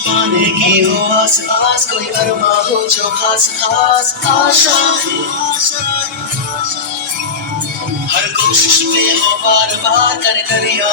पाने की हो आस आस, कोई अरमा हो जो खास खास आशा है। हर कोशिश में हो बार बार, करे दरिया